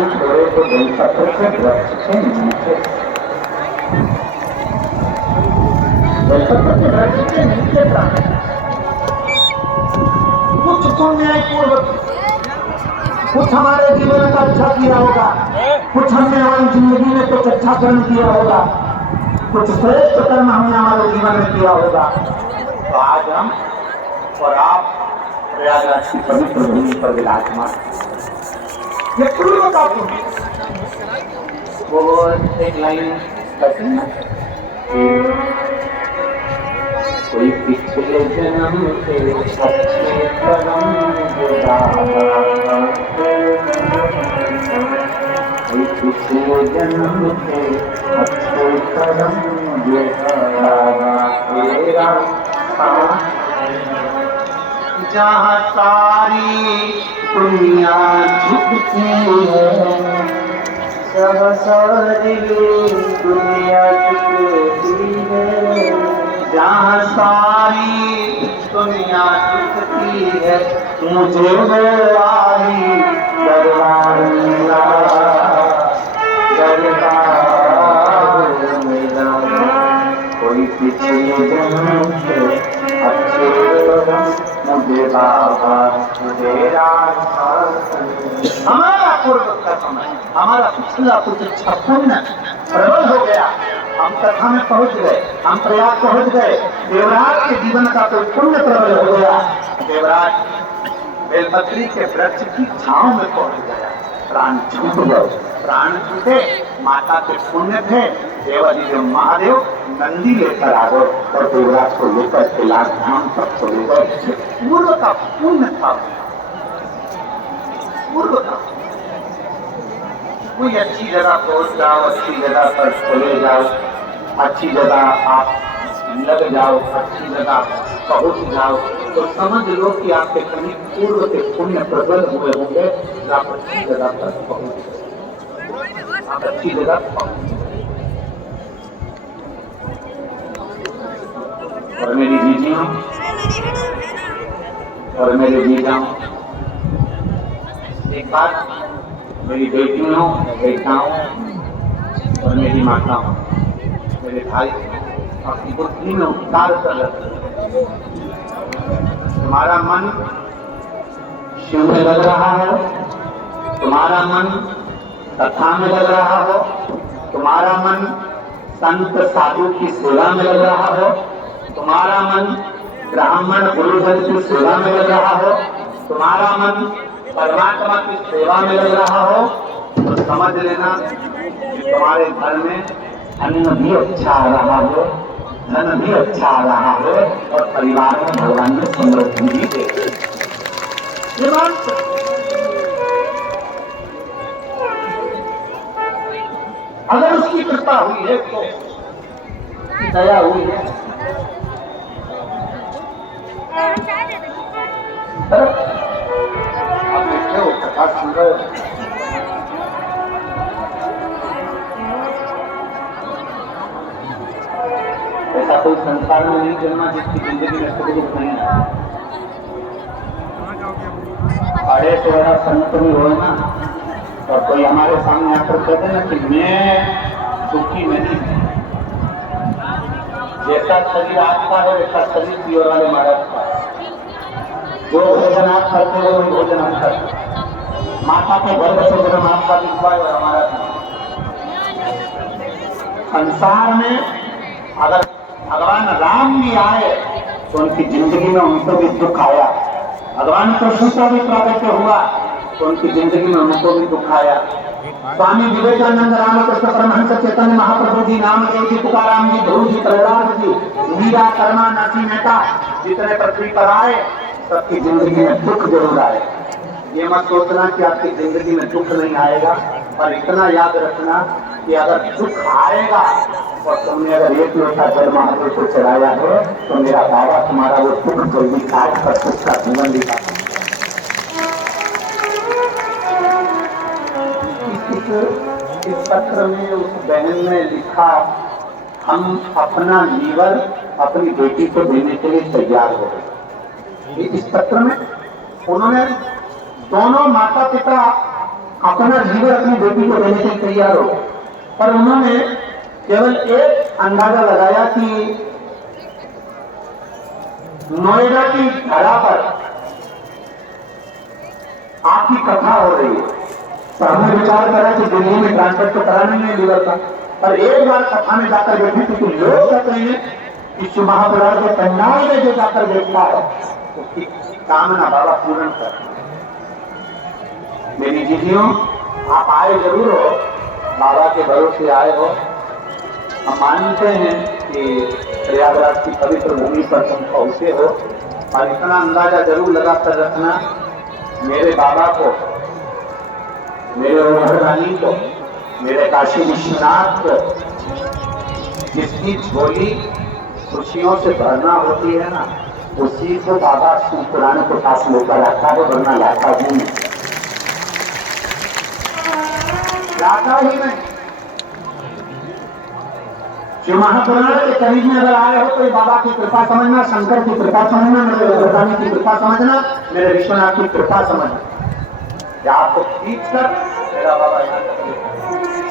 नहीं छोड़े तो बेलपत्र के वृक्ष के नीचे, बेलपत्र के वृक्ष के नीचे प्राण कुछ तो न्यायपूर्वक, कुछ हमारे जीवन का अच्छा किया होगा, कुछ हमने हमारी जिंदगी में कुछ अच्छा कर्म किया होगा, कुछ श्रेष्ठ कर्म हमने हमारे जीवन में किया होगा, तो आज हम और आप प्रयागराज की पवित्र भूमि पर विराजमान। ये पूर्व का वो एक लाइन कहते हैं, कोई पिछले जन्म के अच्छे कर्म कोई पिछले जन्म के अच्छे कर्म जहाँ सारी दुनिया झुकती है, सब सारी दुनिया झुकती है, जहाँ सारी दुनिया झुकती है, मुझे आई दरबार मेरा, दरबार मेरा, कोई पिछले जन्म के अच्छे कर्म मुझे बाबा तेरा। हमारा पूर्व का समय, हमारा पिछला कुछ अच्छा पुण्य प्रबल हो गया, हम कथा में पहुंच गए, हम प्रयाग पहुंच गए, देवराज के जीवन का कोई पुण्य प्रबल हो गया, देवराज बेलपत्री के वृक्ष की छांव में पहुंच गया, प्राण छूट गए, प्राण छूटे, माता के पुण्य थे, देवादिदेव महादेव नंदी लेकर आ गए और देवराज को लेकर कैलाश धाम तक चले गए। पूर्व का पुण्य था, पूर्व का। कोई अच्छी जगह पहुंच जाओ, अच्छी जगह पर चले जाओ, अच्छी जगह आप लग जाओ, अच्छी जगह पहुंच जाओ, तो समझ लो कि आपके कहीं पूर्व के पुण्य प्रबल हुए होंगे, आप अच्छी जगह पर पहुंच गए, आप अच्छी जगह पहुंच। और मेरी जीजियों और मेरे जीजाओं, एक बात, मेरी बेटियों, बेटाओं और मेरी माताओं, मेरे भाई अपनी बुद्धि में उपकार कर रहे, तुम्हारा मन शिव में लग रहा है, तुम्हारा मन कथा में लग रहा हो, तुम्हारा मन संत साधु की सेवा में लग रहा हो, तुम्हारा मन ब्राह्मण गुरुजन की सेवा में लग रहा हो, तुम्हारा मन परमात्मा की सेवा में लग रहा हो, तो समझ लेना कि तुम्हारे घर में अन्न भी अच्छा आ रहा हो, धन भी अच्छा आ रहा हो और परिवार में भगवान ने समृद्धि भी दे। अगर उसकी कृपा हुई है तो दया हुई है, आप बैठे हो कथा सुन रहे हो, ऐसा कोई संसार में नहीं जन्मा जिसकी जिंदगी में सुख दुख नहीं है। बड़े से बड़ा संत भी हो ना, और कोई हमारे सामने आकर कहते ना कि मैं दुखी नहीं, जैसा शरीर आपका है वैसा शरीर पियोर वाले महाराज का, जो भोजन आप करते हो वही भोजन हम करते, माता के गर्भ से जन्म आपका दिखवा और हमारा। संसार में अगर भगवान राम भी आए तो उनकी जिंदगी में उनको भी दुख आया, भगवान कृष्ण का भी प्राकट्य हुआ तो उनकी जिंदगी में उनको भी दुख आया। स्वामी विवेकानंद, रामकृष्ण परमहंस, चैतन्य महाप्रभु जी, नामदेव जी, तुकाराम जी, ध्रुव जी, प्रहलाद जी, मीरा, कर्मा, नरसिंह मेहता, जितने पृथ्वी पर आए सबकी जिंदगी में दुख जरूर आए। ये मत सोचना कि आपकी जिंदगी में दुख नहीं आएगा, पर इतना याद रखना कि अगर दुख आएगा और तुमने अगर एक लोटा जल महादेव को चढ़ाया है तो मेरा बाबा तुम्हारा वो दुख जल्दी काट कर सुख का जीवन दिखा। इस पत्र में उस बहन ने लिखा, हम अपना लीवर अपनी बेटी को देने के लिए तैयार हो गए। इस पत्र में उन्होंने दोनों माता पिता अपना जीवन अपनी बेटी को देने के लिए तैयार हो, पर उन्होंने केवल एक अंदाजा लगाया कि नोएडा की धरा पर आपकी कथा हो रही है, तो हमने विचार करा कि दिल्ली में ट्रांसफर तो करा नहीं है लीवर का, पर एक बार कथा में जाकर बैठी थी, तो लोग कहते हैं कि शिव महापुराण के पंडाल में जो जाकर बैठता है उसकी कामना बाबा पूर्ण कर। मेरी दीदियों, आप आए जरूर हो, बाबा के भरोसे आए हो। हम मानते हैं कि प्रयागराज की पवित्र भूमि पर तुम पहुंचे हो, और इतना अंदाजा जरूर लगा कर रखना, मेरे बाबा को, मेरे रानी को, मेरे काशी विश्वनाथ को जिसकी झोली खुशियों से भरना होती है ना, उसी को बाबा शिव पुराण के पास लेकर आता है, वरना लाता ही नहीं, लाता ही नहीं। शिव महापुराण के करीब में अगर आए हो तो ये बाबा की कृपा समझना, शंकर की कृपा समझना, मेरे भगवान की कृपा समझना, मेरे विश्वनाथ की कृपा समझना। या आपको खींच कर मेरा बाबा यहाँ तक,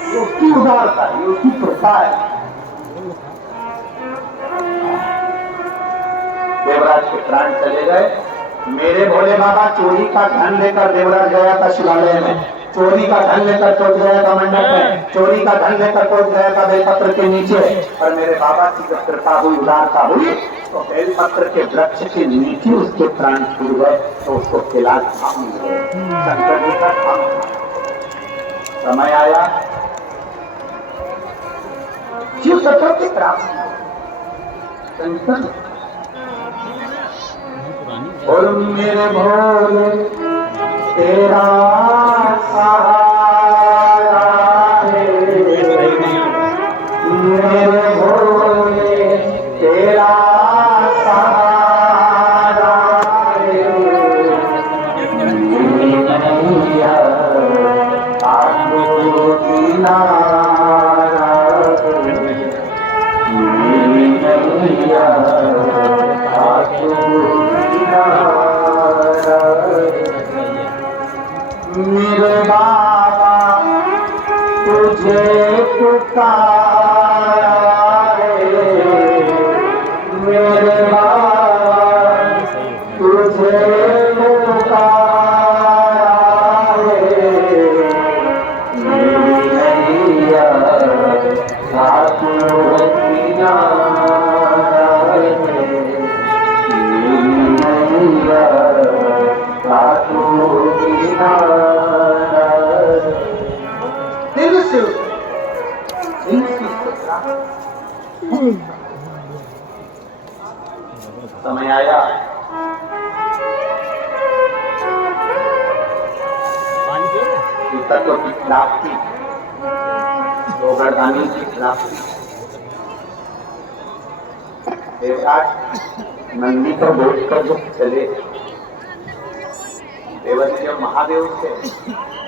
ये उसकी उदारता है, ये उसकी कृपा है। देवराज के प्राण चले गए, मेरे भोले बाबा चोरी का धन लेकर देवराज गया था शिवालय में, चोरी का धन लेकर पहुंच गया था मंडप में, चोरी का धन लेकर पहुंच गया था बेलपत्र के नीचे, और मेरे बाबा की जब कृपा हुई, उदारता हुई, तो बेलपत्र के वृक्ष के नीचे उसके प्राण छूट गए, तो उसको खिला थाम गए, शंकर जी का थाम। समय आया शिव तत्व के प्राप्त शंकर और मेरे भोले तेरा सहारा है, मेरे भोले तेरा सहारा है, मैया आपको किनारा है, मैया आपको मेरे बाबा तुझे पुकारा है, मेरे बाबा तुझे पुकारा है, मैया आपको किनारा है, मैया समय आया तत्व की प्राप्ति, गोवर्धनी की प्राप्ति। देवराज नंदी पर बैठकर जो चले, देवराज जब महादेव से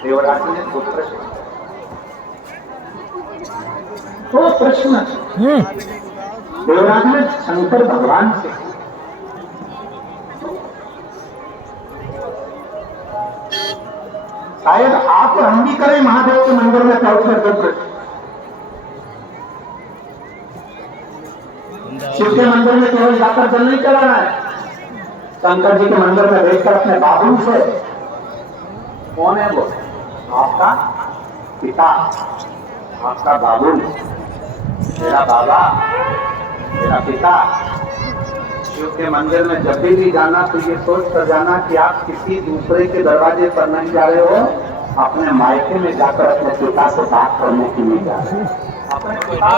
देवराज ने दो प्रश्न देवराज ने शंकर भगवान से, शायद आप हम भी करें महादेव के मंदिर में पहुंचकर दो प्रश्न। शिव के मंदिर में केवल जाकर जल नहीं चढ़ाना है, शंकर जी के मंदिर में बैठकर अपने बाबू से, कौन है वो? आपका पिता, आपका बाबू, मेरा बाबा, मेरा पिता। शिव के मंदिर में जब भी जाना तो ये सोच कर जाना कि आप किसी दूसरे के दरवाजे पर नहीं जा रहे हो, अपने मायके में जाकर अपने पिता से बात करने के लिए जा रहे हो। अपने पिता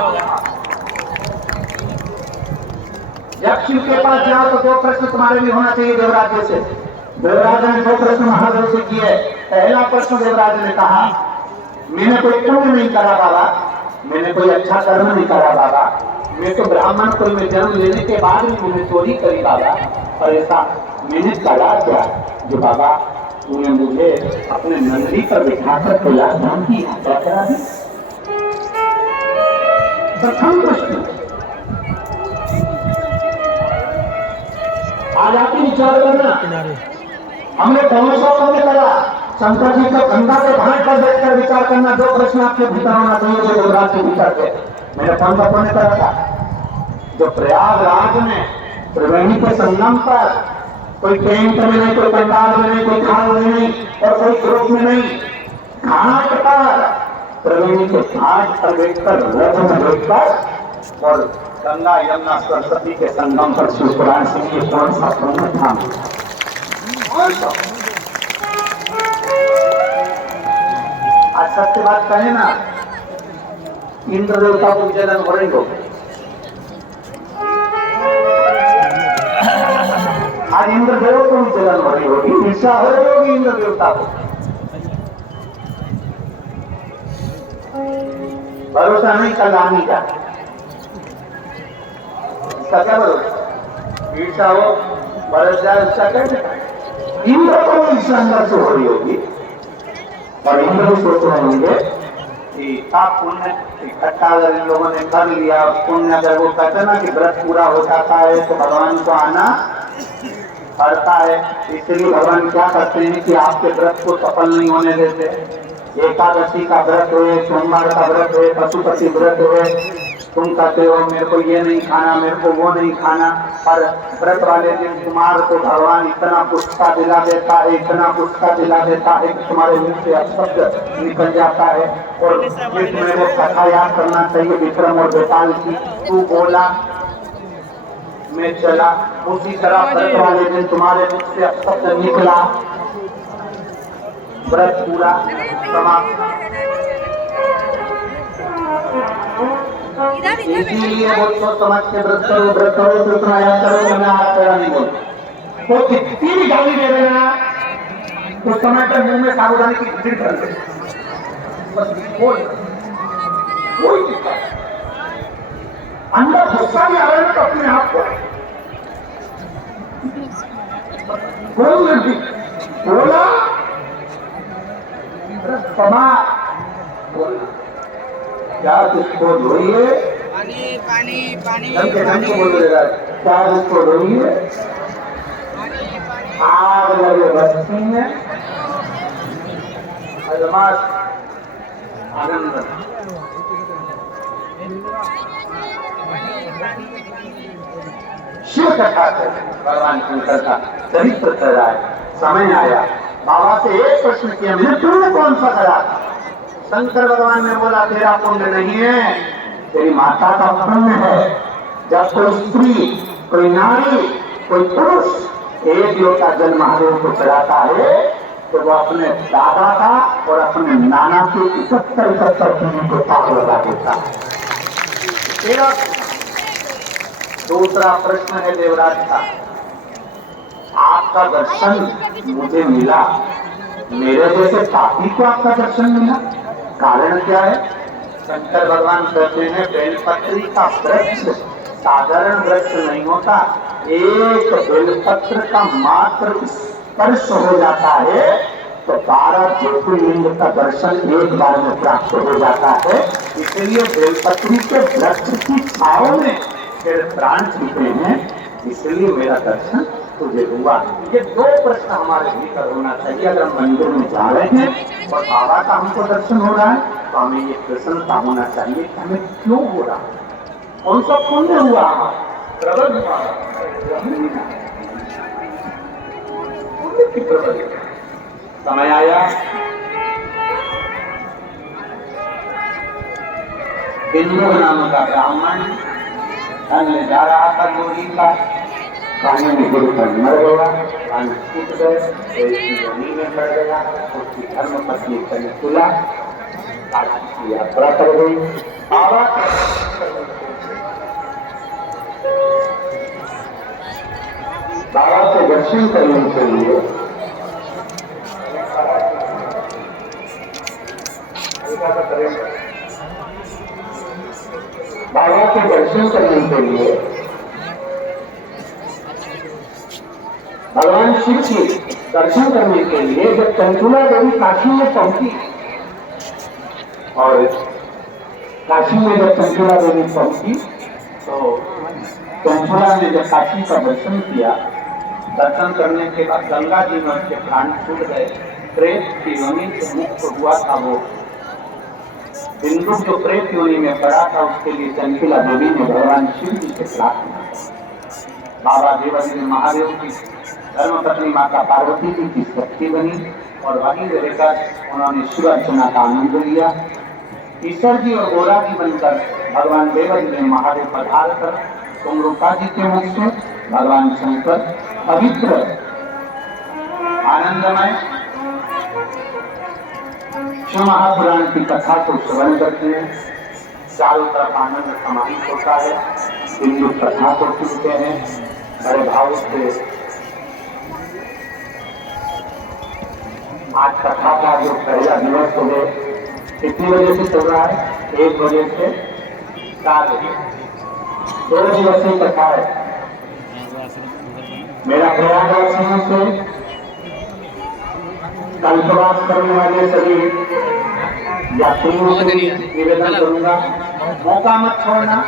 जब शिव के पास जाओ तो दो प्रश्न तुम्हारे भी होना चाहिए देवराज से। देवराज ने दो प्रश्न महादेव से किए। पहला प्रश्न देवराज ने कहा, मैंने कोई पुण्य नहीं करा बाबा, मैंने कोई अच्छा कर्म नहीं करा बाबा, मैं तो ब्राह्मण कुल में जन्म लेने के बाद भी मैंने चोरी करी बाबा, और ऐसा मैंने करा क्या जो बाबा तूने मुझे अपने नंदी पर बिठाकर तो लाभ किया? प्रथम प्रश्न। आज आप ही विचार करना, हमने कौन सा पुण्य करा? शंकर जी को गंगा के घाट पर बैठकर विचार करना, जो प्रश्न आपके भीतर होना चाहिए जो देवराज के भीतर थे। मैंने पंडितों ने कहा था जो प्रयागराज में त्रिवेणी के संगम पर कोई टेंट में नहीं, कोई पंडाल में नहीं, कोई खाल में नहीं और कोई ग्रुप में नहीं, घाट पर त्रिवेणी के घाट पर बैठकर रथ में बैठकर और गंगा यमुना सरस्वती के संगम पर शिवपुराण सिंह के कौन सा प्रमुख था? आज सत्य बात कहे ना, इंद्र देवता को जलन हो रही हो, आज इंद्र देव को भी जलन हो रही होगी, ईर्ष्या हो रही होगी इंद्र देवता को। भरोसा नहीं कल्याणी का, इसका क्या भरोसा? ईर्ष्या हो बरस जाए उसका कैसे? इंद्र को ईर्ष्या अंदर से हो रही होगी और इंद्र भी सोच रहे होंगे कि आप पुण्य इकट्ठा अगर इन लोगों ने कर लिया, पुण्य अगर वो कहते ना कि व्रत पूरा हो जाता है तो भगवान को आना पड़ता है, इसलिए भगवान क्या करते हैं कि आपके व्रत को सफल नहीं होने देते। एकादशी का व्रत हुए, सोमवार का व्रत हुए, पशुपति व्रत हुए, तुम कहते हो मेरे को ये नहीं खाना, मेरे को वो नहीं खाना, और व्रत वाले दिन कुमार को भगवान इतना पुष्पा दिला देता है, इतना पुष्पा दिला देता है कि तुम्हारे मुंह से अपशब्द निकल जाता है। और तुम्हें वो कथा याद करना चाहिए विक्रम और बेताल की, तू बोला मैं चला, उसी तरह व्रत वाले दिन तुम्हारे मुख से अपशब्द निकला, व्रत पूरा समाप्त। इसीलिए वो सोच समझ के व्रत करो तो इतना याद करो कि मैं आज तेरा नहीं बोल, वो कितनी भी गाली दे देना तो समय पर मुंह में साबुदाने की खिचड़ी कर दे, बस कोई दिक्कत अंदर गुस्सा भी आ रहा है तो अपने आप को बोला समा बोला क्या उसको धोइए, पानी पानी पानी बोल देगा क्या उसको धोइए, आग लगे बस्ती में अजमास आनंद। शिव कथा से भगवान शंकर का चरित्र चला है, समय आया बाबा से एक प्रश्न किया, मैंने तुमने कौन सा करा? शंकर भगवान ने बोला तेरा पुण्य नहीं है, तेरी माता का पुण्य है। जब कोई स्त्री, कोई नारी, कोई पुरुष एक लोटा जल महादेव को चढ़ाता है तो वो अपने दादा का और अपने नाना के 71 पीढ़ी को ताक लगा देता है। दूसरा प्रश्न है देवराज का, आपका दर्शन मुझे मिला, मेरे जैसे पापी को आपका दर्शन मिला, कारण क्या है? शंकर भगवान कहते हैं बेलपत्री का वृक्ष साधारण वृक्ष नहीं होता, एक बेलपत्र का मात्र स्पर्श हो जाता है तो 12 ज्योतिर्लिंग का दर्शन एक बार में प्राप्त हो जाता है। इसलिए बेलपत्री के वृक्ष की छाव में फिर प्राण छूटे हैं, इसलिए मेरा दर्शन तुझे हुआ। ये दो प्रश्न हमारे भीतर होना चाहिए। अगर हम मंदिर में जा रहे हैं और बाबा का हमको दर्शन हो रहा है तो हमें ये प्रसन्नता होना चाहिए कि हमें क्यों हो रहा है, कौन सा पुण्य हुआ हमारा, प्रबल हुआ पुण्य की प्रबल। समय आया बिंदु नाम का ब्राह्मण ले जा रहा था गोरी का, पानी में गिरकर मर गया, पानी छूट गए, जमीन में पड़ गया, उसकी धर्म पत्नी कलिकुला की यात्रा कर गई। बाबा के दर्शन करने के लिए बाबा के दर्शन करने के लिए भगवान शिव के दर्शन करने के लिए जब चंचुला देवी काशी में पहुंची और काशी में जब चंचुला देवी पहुंची तो चंचुला ने जब काशी का दर्शन किया, दर्शन करने के बाद गंगा जी में उसके प्राण छूट गए, प्रेत की योनि से मुक्त हुआ था वो बिंदु जो प्रेत योनि में पड़ा था, उसके लिए चंचला देवी ने भगवान शिव जी से प्रार्थना की। बाबा देवाजी ने महादेव की धर्मपत्नी माता पार्वती जी की शक्ति बनी और वहीं रहकर उन्होंने शिव अर्चना का आनंद लिया। ईश्वर जी और गोरा जी बनकर भगवान देवाजी ने महादेव पधार कर तुमरूपा जी के मुख से भगवान शंकर पवित्र आनंदमय शिव महापुराण की कथा को श्रवण करते हैं। चारों तरफ आनंद समाहित होता है। बिंदु कथा को सुनते हैं बड़े भाव से। आज कथा का जो पहला दिवस हो गए कितनी बजे से चल रहा है? 1 बजे से 4 बजे 2 दिवसीय कथा है। मेरा प्रयागवासियों से कल्पवास करने वाले सभी यात्रियों को निवेदन करूंगा, मौका मत छोड़ना।